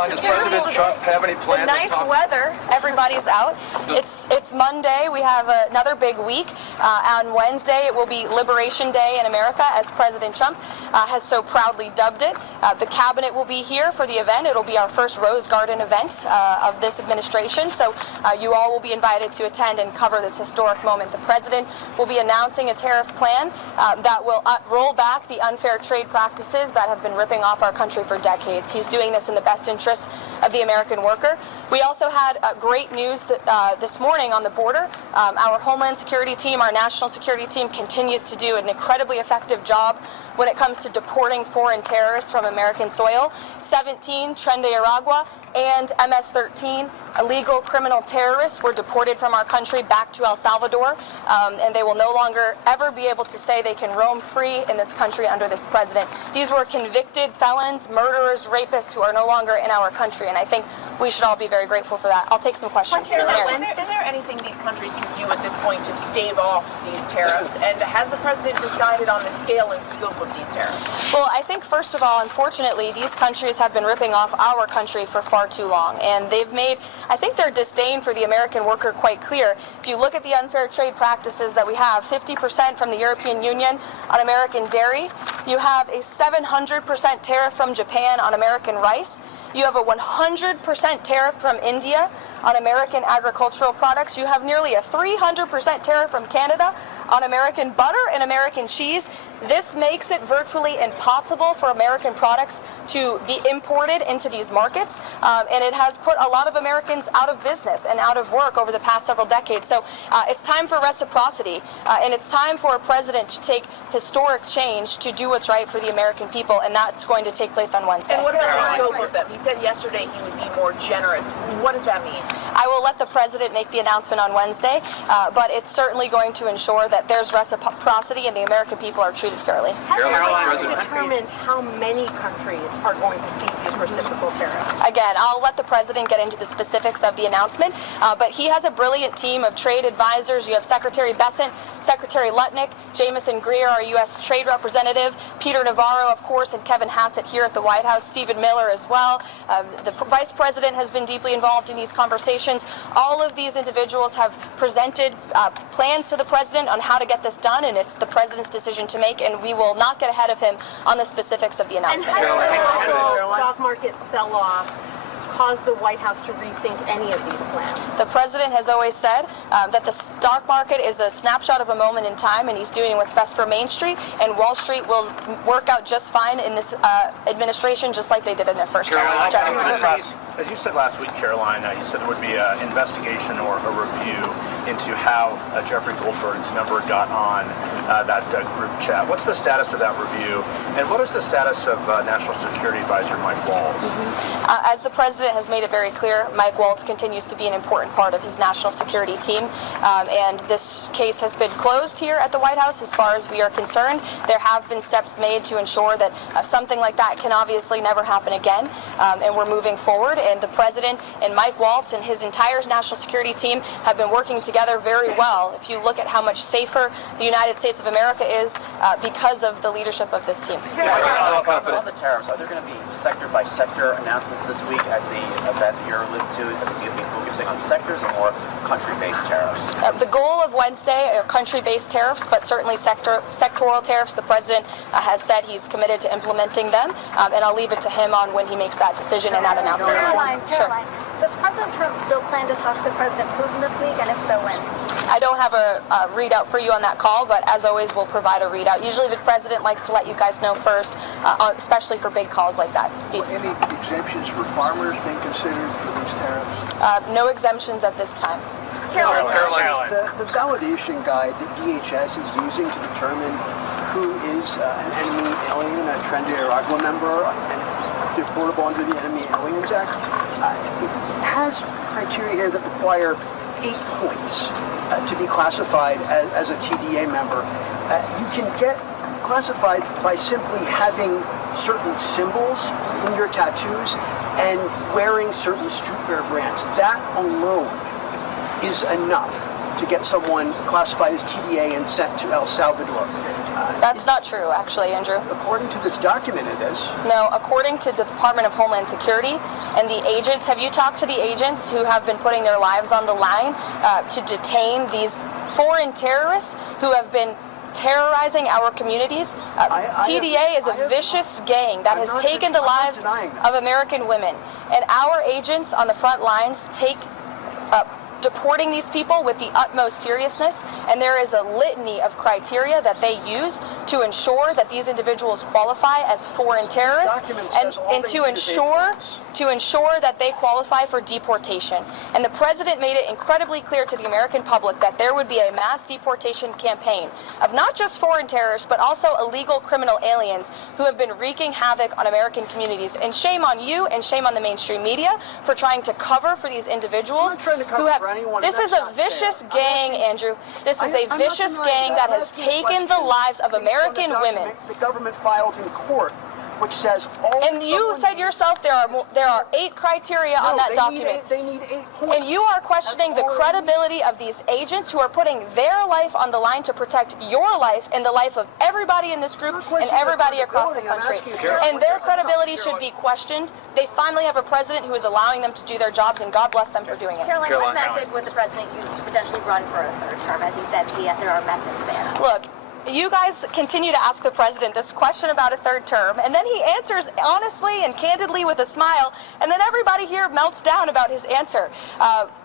Caroline, does President Trump have any plans? The nice weather, everybody's out. It's Monday. We have another big week. On Wednesday, it will be Liberation Day in America, as President Trump has so proudly dubbed it. The cabinet will be here for the event. It'll be our first Rose Garden event of this administration. So you all will be invited to attend and cover this historic moment. The president will be announcing a tariff plan that will roll back the unfair trade practices that have been ripping off our country for decades. He's doing this in the best interest of the American worker. We also had great news this morning on the border. Our Homeland Security team, our national security team, continues to do an incredibly effective job when it comes to deporting foreign terrorists from American soil. 17 Tren de Aragua and MS-13 illegal criminal terrorists were deported from our country back to El Salvador, and they will no longer ever be able to say they can roam free in this country under this president. These were convicted felons, murderers, rapists who are no longer in our country, and I think we should all be very grateful for that. I'll take some questions. Is there anything these countries can do at this point to stave off these tariffs? And has the president decided on the scale and scope of these tariffs? Well, I think, first of all, unfortunately, these countries have been ripping off our country for far too long, and they've made, I think, their disdain for the American worker quite clear. If you look at the unfair trade practices that we have, 50% from the European Union on American dairy, you have a 700% tariff from Japan on American rice, you have a 100% tariff from India on American agricultural products, you have nearly a 300% tariff from Canada on American butter and American cheese. This makes it virtually impossible for American products to be imported into these markets, and it has put a lot of Americans out of business and out of work over the past several decades. So it's time for reciprocity, and it's time for a president to take historic change to do what's right for the American people, and that's going to take place on Wednesday. And what about the scope of them? He said yesterday he would be more generous. What does that mean? I will let the president make the announcement on Wednesday, but it's certainly going to ensure that there's reciprocity and the American people are treated fairly. Has the White House determined how many countries are going to see these reciprocal tariffs? Again, I'll let the president get into the specifics of the announcement, but he has a brilliant team of trade advisors. You have Secretary Bessent, Secretary Lutnick, Jamieson Greer, our U.S. Trade Representative, Peter Navarro, of course, and Kevin Hassett here at the White House, Stephen Miller as well. The Vice President has been deeply involved in these conversations. All of these individuals have presented plans to the president on how to get this done, and it's the president's decision to make, and we will not get ahead of him on the specifics of the announcement. And has the stock market sell-off caused the White House to rethink any of these plans? The president has always said that the stock market is a snapshot of a moment in time, and he's doing what's best for Main Street, and Wall Street will work out just fine in this administration, just like they did in their first term. As you said last week, Caroline, you said there would be an investigation or a review into how Jeffrey Goldberg's number got on that group chat. What's the status of that review, and what is the status of National Security Advisor Mike Waltz? As the president has made it very clear, Mike Waltz continues to be an important part of his national security team, and this case has been closed here at the White House as far as we are concerned. There have been steps made to ensure that something like that can obviously never happen again, and we're moving forward, and the president and Mike Waltz and his entire national security team have been working together very well. If you look at how much safer the United States of America is because of the leadership of this team. On the tariffs, are there going to be sector-by-sector announcements this week at the event you're alluding to? Is it going to be focusing on sectors or more country-based tariffs? The goal of Wednesday are country-based tariffs, but certainly sectoral tariffs. The president has said he's committed to implementing them, and I'll leave it to him on when he makes that decision and that announcement. Caroline, does President Trump still plan to talk to President Putin this week, and if so, when? I don't have a readout for you on that call, but as always, we'll provide a readout. Usually the president likes to let you guys know first, especially for big calls like that. Steve? Any exemptions for farmers being considered for these tariffs? No exemptions at this time. Caroline. The validation guide that DHS is using to determine who is an enemy alien, a Tren de Aragua member, and deportable under the Enemy Aliens Act, it has criteria here that require 8 points to be classified as a TDA member. You can get classified by simply having certain symbols in your tattoos and wearing certain streetwear brands. That alone is enough to get someone classified as TDA and sent to El Salvador. That's not true, actually, Andrew. According to this document, it is. No, according to the Department of Homeland Security and the agents, have you talked to the agents who have been putting their lives on the line to detain these foreign terrorists who have been terrorizing our communities? TDA is a vicious gang that has taken the lives of American women. And our agents on the front lines take deporting these people with the utmost seriousness, and there is a litany of criteria that they use to ensure that these individuals qualify as foreign terrorists and to ensure that they qualify for deportation. And the president made it incredibly clear to the American public that there would be a mass deportation campaign of not just foreign terrorists, but also illegal criminal aliens who have been wreaking havoc on American communities. And shame on you and shame on the mainstream media for trying to cover for these individuals who have. This is a vicious gang, Andrew. This is a vicious gang that has taken the lives of American women. The government filed in court, which says all. And you said yourself there are 8 criteria on that document. They need 8 points. And you are questioning the credibility of these agents who are putting their life on the line to protect your life and the life of everybody in this group and everybody across the country. And their credibility should be questioned. They finally have a president who is allowing them to do their jobs, and God bless them for doing it. Caroline, what method would the president use to potentially run for a third term? As he said, there are methods there. Look, you guys continue to ask the president this question about a third term, and then he answers honestly and candidly with a smile, and then everybody here melts down about his answer.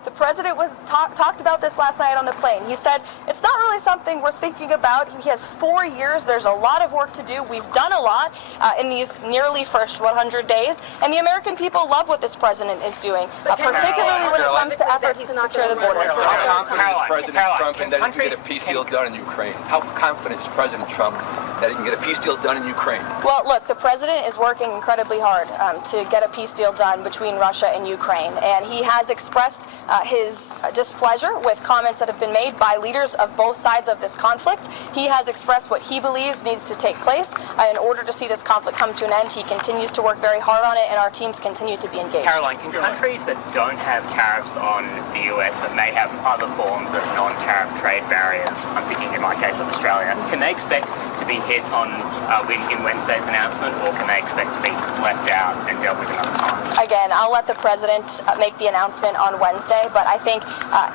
The president talked about this last night on the plane. He said, it's not really something we're thinking about. He has 4 years. There's a lot of work to do. We've done a lot in these nearly first 100 days, and the American people love what this president is doing, particularly when it comes to efforts to secure the border. How confident is President Trump in that he can get a peace deal done in Ukraine? How confident is President Trump that he can get a peace deal done in Ukraine? Well, look, the president is working incredibly hard to get a peace deal done between Russia and Ukraine, and he has expressed his displeasure with comments that have been made by leaders of both sides of this conflict. He has expressed what he believes needs to take place in order to see this conflict come to an end. He continues to work very hard on it, and our teams continue to be engaged. Caroline, can countries that don't have tariffs on the US but may have other forms of non-tariff trade barriers, I'm thinking in my case of Australia, can they expect to be hit on in Wednesday's announcement, or can they expect to be left out and dealt with another time? Again, I'll let the president make the announcement on Wednesday, but I think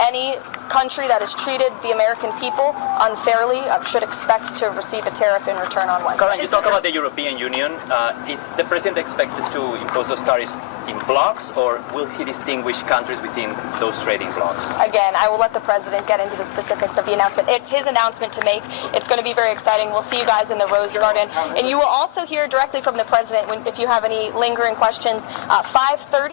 any country that has treated the American people unfairly should expect to receive a tariff in return on Wednesday. Caroline, you talk about the European Union. Is the president expected to impose those tariffs in blocks, or will he distinguish countries within those trading blocks? Again, I will let the president get into the specifics of the announcement. It's his announcement to make. It's going to be very exciting. We'll see you guys in the Rose Garden. And you will also hear directly from the president if you have any lingering questions. 5:30.